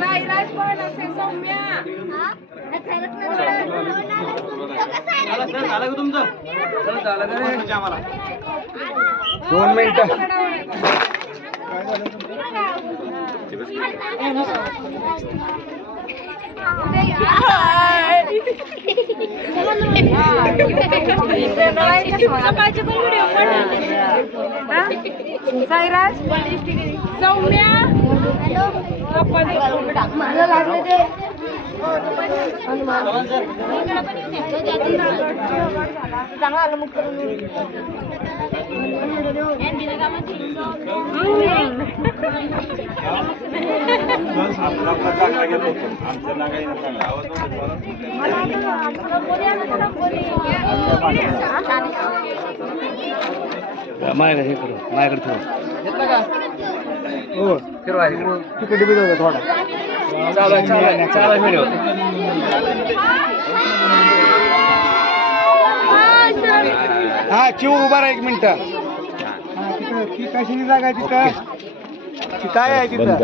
साईराज पण असे सौम्या झालं का तुमचं? झालं का रे? आम्हाला 2 मिनिटं. साईराज सौम्या मला लागले ते चांगला आलं मग माझ्याकडे हे करू, माझ्याकडे थोडं. हो फिरवा तिकडे बी जाऊ थोडा. चालू व्हिडिओ. हा चिव उभा राहा 1 मिनिट. ती कशी जागा आहे तिथं? ती काय आहे तिथं?